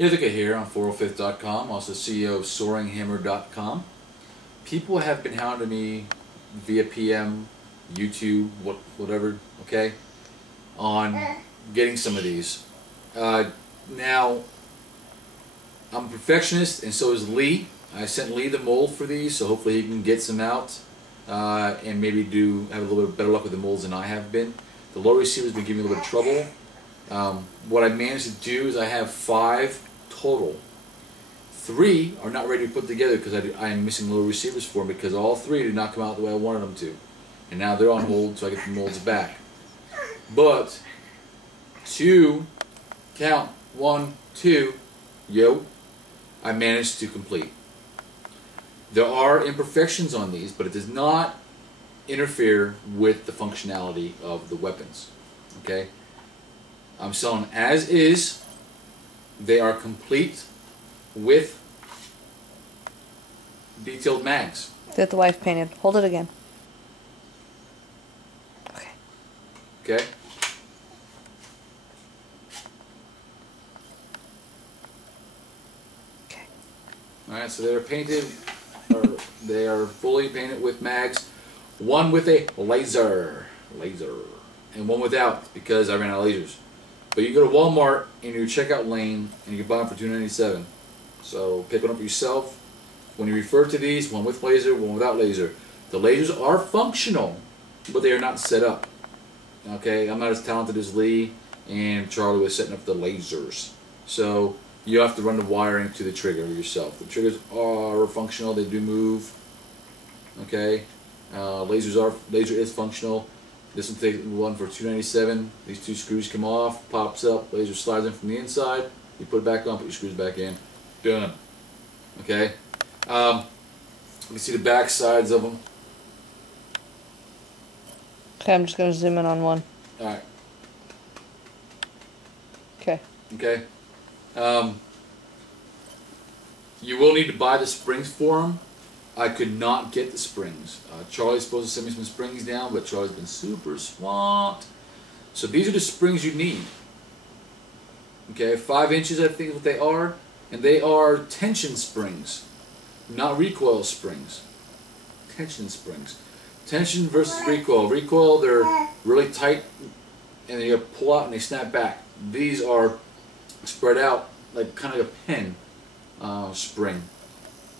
Ithaca here on 405th.com, also CEO of SoaringHammer.com. People have been hounding me via PM, YouTube, whatever, okay, on getting some of these. Now, I'm a perfectionist, and so is Lee. I sent Lee the mold for these, so hopefully he can get some out and maybe have a little bit better luck with the molds than I have been. The low receiver's been giving me a little bit of trouble. What I managed to do is I have 5 total. 3 are not ready to put together because I am missing low receivers for them because all 3 did not come out the way I wanted them to. And now they're on hold, so I get the molds back. But 2, count, 1, 2, I managed to complete. There are imperfections on these, but it does not interfere with the functionality of the weapons. Okay? I'm selling as is. They are complete with detailed mags. That the wife painted. Hold it again. Okay. Okay? Okay. Alright, so they're painted, or they are fully painted with mags. One with a laser, and one without because I ran out of lasers. But you go to Walmart in your checkout lane and you can buy them for $2.97. So pick one up yourself. When you refer to these, one with laser, one without laser. The lasers are functional, but they are not set up. Okay, I'm not as talented as Lee and Charlie was setting up the lasers. So you have to run the wiring to the trigger yourself. The triggers are functional, they do move. Okay, laser is functional. This will take one for $2.97. These 2 screws come off, pops up, laser slides in from the inside. You put it back on, put your screws back in. Done. Okay. You can see the back sides of them. Okay, I'm just going to zoom in on one. All right. Okay. Okay. You will need to buy the springs for them. I could not get the springs. Charlie's supposed to send me some springs down, but Charlie's been super swamped. So these are the springs you need. Okay, 5 inches I think is what they are. And they are tension springs, not recoil springs. Tension springs. Tension versus recoil. Recoil, they're really tight and they pull out and they snap back. These are spread out like kind of a pen spring.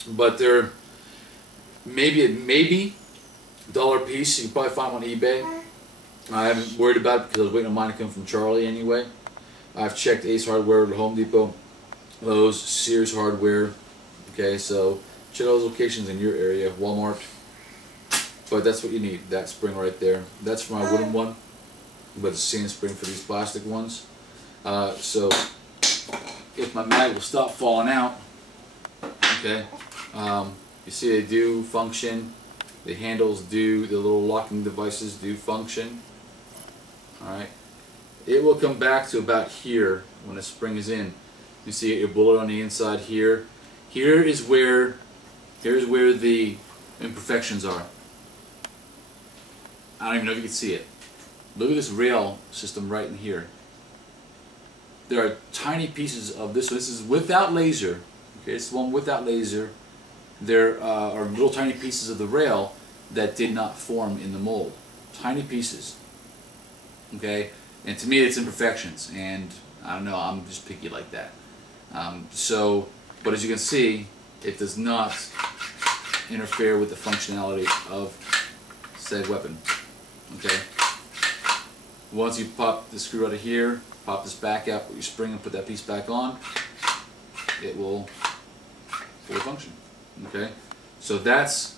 But they're maybe $1 a piece. You can probably find them on eBay. I haven't worried about it because I was waiting on mine to come from Charlie anyway. I've checked Ace Hardware, Home Depot, Lowe's, Sears Hardware. Okay, so check those locations in your area, Walmart. But that's what you need, that spring right there. That's for my wooden one, but it's the same spring for these plastic ones. So if my mag will stop falling out, okay, you see they do function. The handles do, the little locking devices do function. Alright. It will come back to about here when the spring is in. You see your bullet on the inside here. Here's where the imperfections are. I don't even know if you can see it. Look at this rail system right in here. There are tiny pieces of this. So this is without laser. Okay, it's the one without laser. There are little tiny pieces of the rail that did not form in the mold. Tiny pieces. Okay, and to me it's imperfections, and I don't know, I'm just picky like that. But as you can see, it does not interfere with the functionality of said weapon. Okay. Once you pop the screw out of here, pop this back out with your spring and put that piece back on, it will fully function. Okay. So that's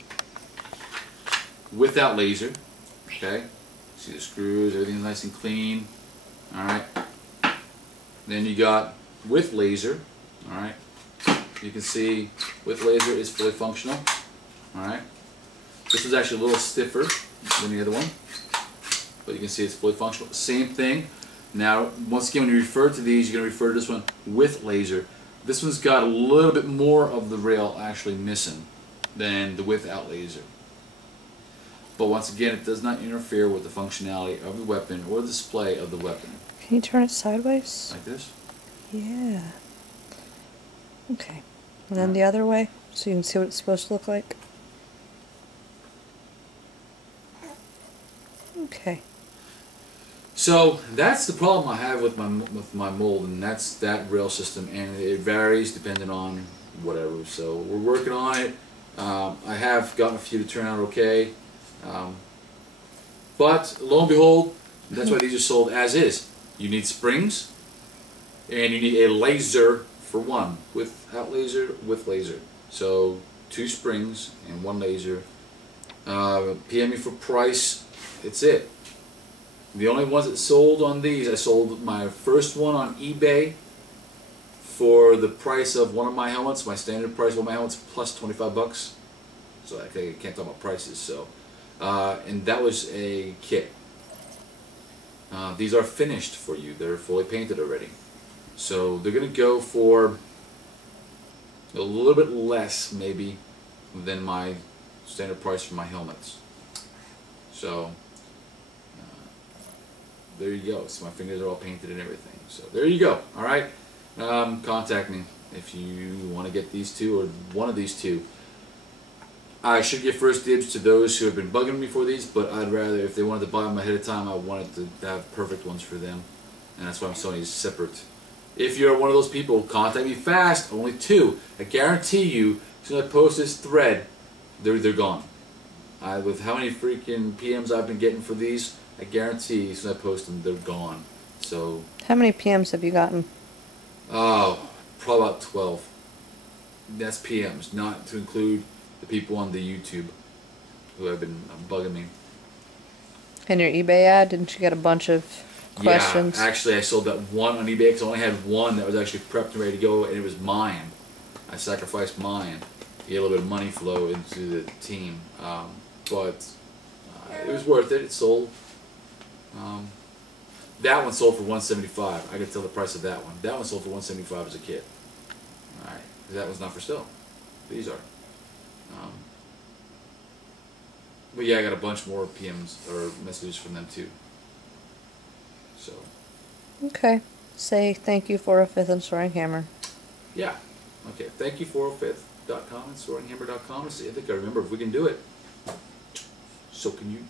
without laser. Okay. See the screws, everything's nice and clean. Alright. Then you got with laser. Alright. You can see with laser is fully functional. Alright. This is actually a little stiffer than the other one. But you can see it's fully functional. Same thing. Now, once again, when you refer to these, you're going to refer to this one with laser. This one's got a little bit more of the rail actually missing than the without laser. But once again, it does not interfere with the functionality of the weapon or the display of the weapon. Can you turn it sideways? Like this? Yeah. Okay. And then the other way, so you can see what it's supposed to look like. Okay. So that's the problem I have with my mold, and that's that rail system, and it varies depending on whatever. So we're working on it. I have gotten a few to turn out okay, but lo and behold, that's why these are sold as is. You need springs, and you need a laser for one, without laser, with laser. So 2 springs and 1 laser. PM me for price. It's it. The only ones that sold on these, I sold my first one on eBay for the price of one of my helmets, my standard price of one of my helmets, plus 25 bucks. So I can't talk about prices. So, and that was a kit. These are finished for you. They're fully painted already. So they're going to go for a little bit less, maybe, than my standard price for my helmets. So there you go. So my fingers are all painted and everything. So there you go. All right. Contact me if you want to get these 2 or one of these 2. I should give first dibs to those who have been bugging me for these, but I'd rather, if they wanted to buy them ahead of time, I wanted to have perfect ones for them, and that's why I'm selling these separate. If you're one of those people, contact me fast. Only 2. I guarantee you, as soon as I post this thread, they're gone. With how many freaking PMs I've been getting for these, I guarantee as soon as I post them, they're gone. So. How many PMs have you gotten? Oh, probably about 12. That's PMs, not to include the people on the YouTube who have been bugging me. In your eBay ad, didn't you get a bunch of questions? Yeah, actually I sold that one on eBay because I only had one that was actually prepped and ready to go, and it was mine. I sacrificed mine to get a little bit of money flow into the team. But it was worth it. It sold. That one sold for $175. I could tell the price of that one. That one sold for $175 as a kit. All right, that one's not for sale. These are. But yeah, I got a bunch more PMs or messages from them too. So. Okay. Say thank you 405th and Soaring Hammer. Yeah. Okay. Thank you 405th.com and soaringhammer.com. I think I remember if we can do it. So can you.